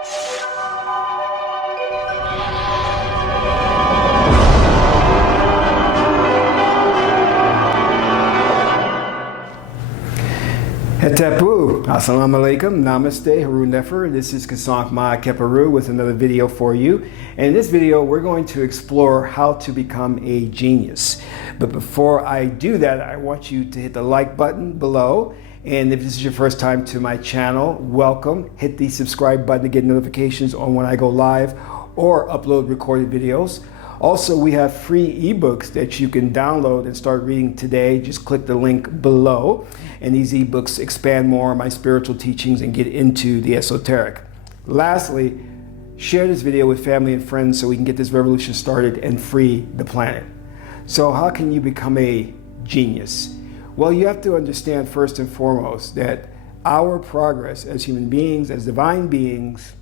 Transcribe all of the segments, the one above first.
Hetepu, Assalamu alaikum, Namaste, Haru Nefer. This is Kasank Ma Keparu with another video for you. And in this video, we're going to explore how to become a genius. But before I do that, I want you to hit the like button below. And if this is your first time to my channel, welcome. Hit the subscribe button to get notifications on when I go live or upload recorded videos. Also, we have free ebooks that you can download and start reading today. Just click the link below. And these ebooks expand more on my spiritual teachings and get into the esoteric. Lastly, share this video with family and friends so we can get this revolution started and free the planet. So how can you become a genius? Well, you have to understand first and foremost that our progress as human beings, as divine beings,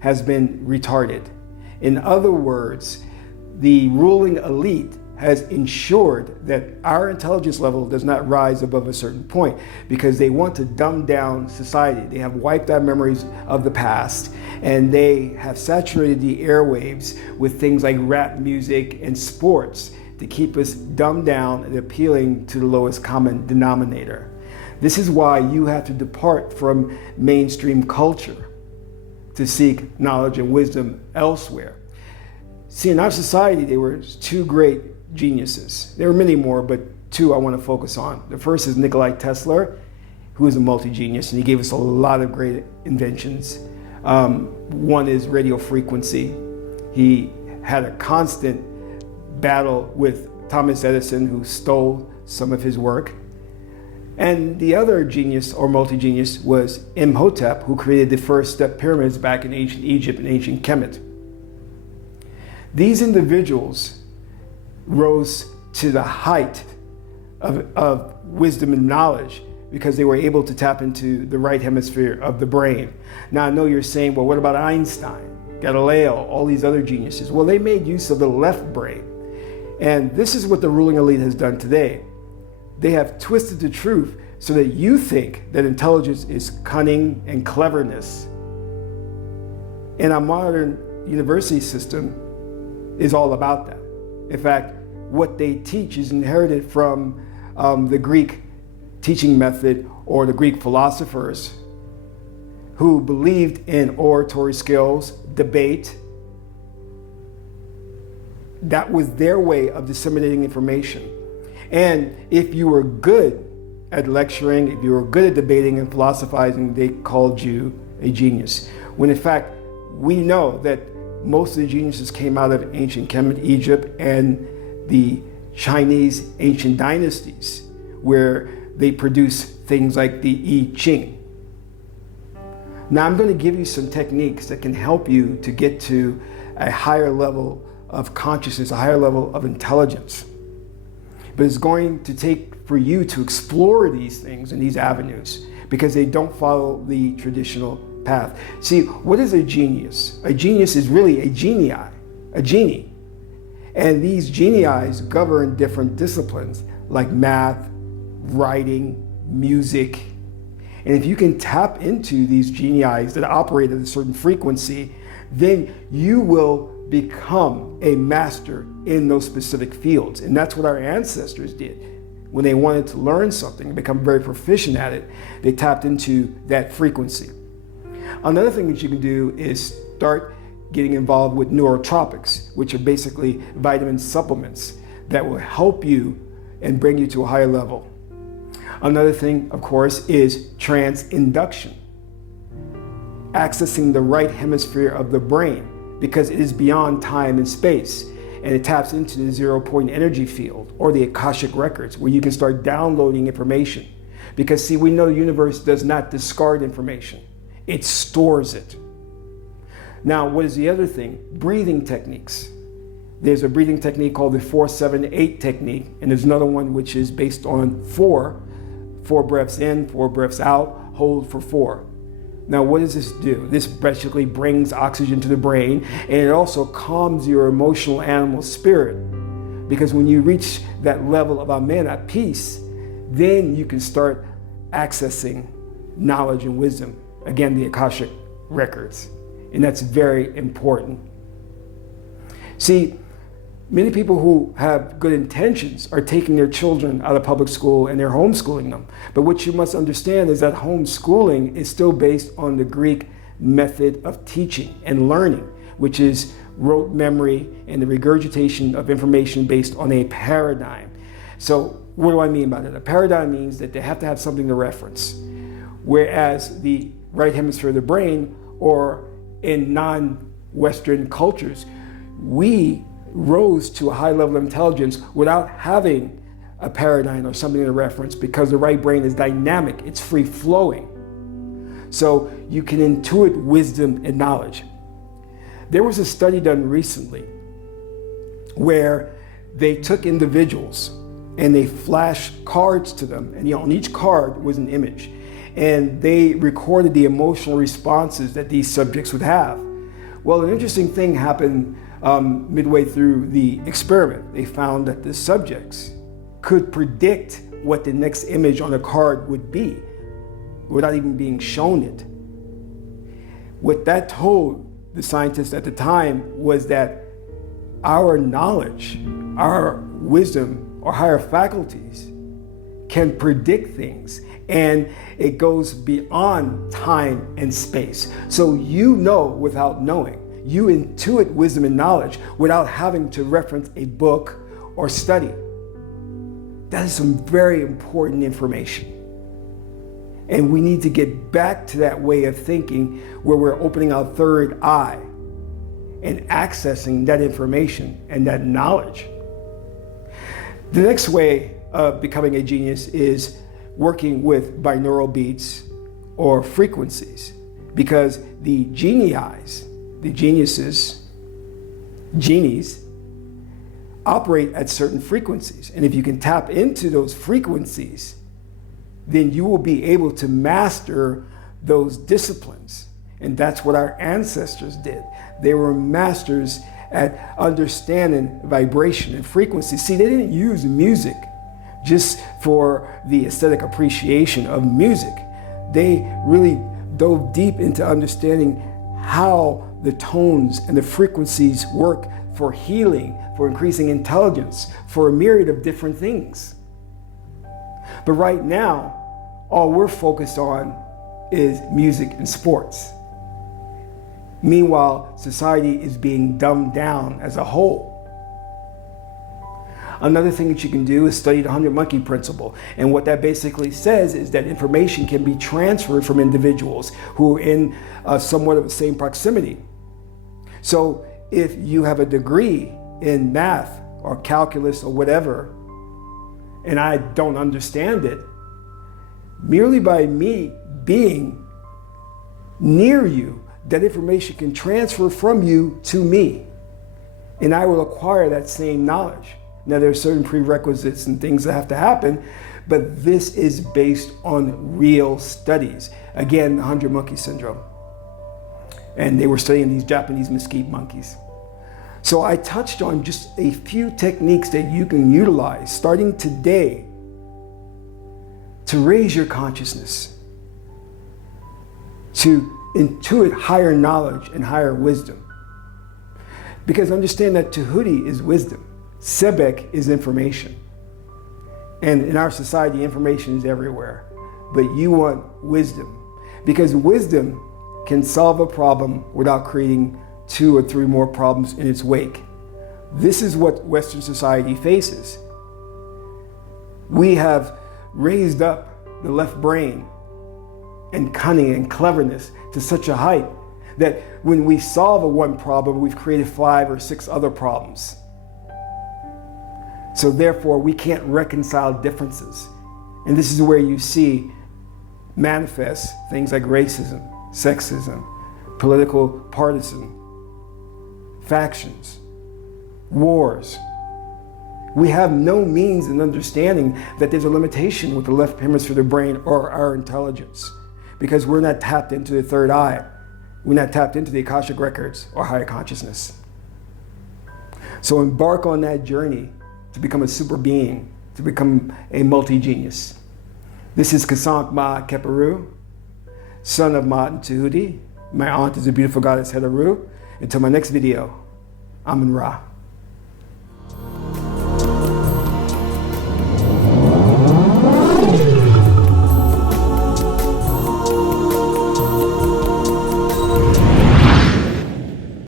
has been retarded. In other words, the ruling elite has ensured that our intelligence level does not rise above a certain point because they want to dumb down society. They have wiped out memories of the past, and they have saturated the airwaves with things like rap music and sports to keep us dumbed down and appealing to the lowest common denominator. This is why you have to depart from mainstream culture to seek knowledge and wisdom elsewhere. See, in our society, there were two great geniuses. There were many more, but two I want to focus on. The first is Nikola Tesla, who is a multi-genius, and he gave us a lot of great inventions. One is radio frequency. He had a constant battle with Thomas Edison, who stole some of his work. And the other genius or multi-genius was Imhotep, who created the first step pyramids back in ancient Egypt and ancient Kemet. These individuals rose to the height of wisdom and knowledge because they were able to tap into the right hemisphere of the brain. Now, I know you're saying, well, what about Einstein, Galileo, all these other geniuses? Well, they made use of the left brain. And this is what the ruling elite has done today. They have twisted the truth so that you think that intelligence is cunning and cleverness. And our modern university system is all about that. In fact, what they teach is inherited from the Greek teaching method or the Greek philosophers who believed in oratory skills, debate. That was their way of disseminating information. And if you were good at lecturing, if you were good at debating and philosophizing, they called you a genius. When in fact, we know that most of the geniuses came out of ancient Kemet, Egypt, and the Chinese ancient dynasties, where they produce things like the I-ching. Now, I'm going to give you some techniques that can help you to get to a higher level of consciousness, a higher level of intelligence. But it's going to take for you to explore these things and these avenues because they don't follow the traditional path. See, what is a genius? A genius is really a genii, a genie. And these genii eyes govern different disciplines like math, writing, music. And if you can tap into these genii eyes that operate at a certain frequency, then you will become a master in those specific fields. And that's what our ancestors did. When they wanted to learn something and become very proficient at it, they tapped into that frequency. Another thing that you can do is start getting involved with neurotropics, which are basically vitamin supplements that will help you and bring you to a higher level. Another thing, of course, is transinduction, accessing the right hemisphere of the brain because it is beyond time and space, and it taps into the 0-point energy field or the Akashic records where you can start downloading information. Because see, we know the universe does not discard information. It stores it. Now, what is the other thing? Breathing techniques. There's a breathing technique called the 4-7-8 technique, and there's another one which is based on four breaths in, 4 breaths out, hold for 4. Now, what does this do? This basically brings oxygen to the brain, and it also calms your emotional animal spirit. Because when you reach that level of amen, at peace, then you can start accessing knowledge and wisdom. Again, the Akashic records. And that's very important. See, many people who have good intentions are taking their children out of public school and they're homeschooling them. But what you must understand is that homeschooling is still based on the Greek method of teaching and learning, which is rote memory and the regurgitation of information based on a paradigm. So what do I mean by that? A paradigm means that they have to have something to reference. Whereas the right hemisphere of the brain, or in non-Western cultures, we rose to a high level of intelligence without having a paradigm or something to reference, because the right brain is dynamic, it's free flowing. So you can intuit wisdom and knowledge. There was a study done recently where they took individuals and they flashed cards to them, and on each card was an image, and they recorded the emotional responses that these subjects would have. Well, an interesting thing happened midway through the experiment. They found that the subjects could predict what the next image on a card would be without even being shown it. What that told the scientists at the time was that our knowledge, our wisdom, or higher faculties can predict things, and it goes beyond time and space. So you know without knowing. You intuit wisdom and knowledge without having to reference a book or study. That is some very important information. And we need to get back to that way of thinking where we're opening our third eye and accessing that information and that knowledge. The next way of becoming a genius is working with binaural beats or frequencies, because the Genie Eyes, the geniuses, genies, operate at certain frequencies. And if you can tap into those frequencies, then you will be able to master those disciplines. And that's what our ancestors did. They were masters at understanding vibration and frequency. See, they didn't use music just for the aesthetic appreciation of music. They really dove deep into understanding how the tones and the frequencies work for healing, for increasing intelligence, for a myriad of different things. But right now, all we're focused on is music and sports. Meanwhile, society is being dumbed down as a whole. Another thing that you can do is study the 100 monkey principle. And what that basically says is that information can be transferred from individuals who are in somewhat of the same proximity. So if you have a degree in math or calculus or whatever, and I don't understand it, merely by me being near you, that information can transfer from you to me, and I will acquire that same knowledge. Now, there are certain prerequisites and things that have to happen, but this is based on real studies. Again, the 100 monkey syndrome. And they were studying these Japanese mesquite monkeys. So I touched on just a few techniques that you can utilize starting today to raise your consciousness, to intuit higher knowledge and higher wisdom. Because understand that Tahuti is wisdom. Sebek is information. And in our society, information is everywhere. But you want wisdom. Because wisdom can solve a problem without creating 2 or 3 more problems in its wake. This is what Western society faces. We have raised up the left brain and cunning and cleverness to such a height that when we solve one problem, we've created 5 or 6 other problems. So therefore, we can't reconcile differences. And this is where you see manifest things like racism, sexism, political partisan, factions, wars. We have no means in understanding that there's a limitation with the left hemisphere of the brain or our intelligence, because we're not tapped into the third eye. We're not tapped into the Akashic records or higher consciousness. So embark on that journey to become a super being, to become a multi-genius. This is Kasank Ma Keperu, son of Ma and Tahuti, My aunt is a beautiful goddess, Hedaru. Until my next video, Amun Ra.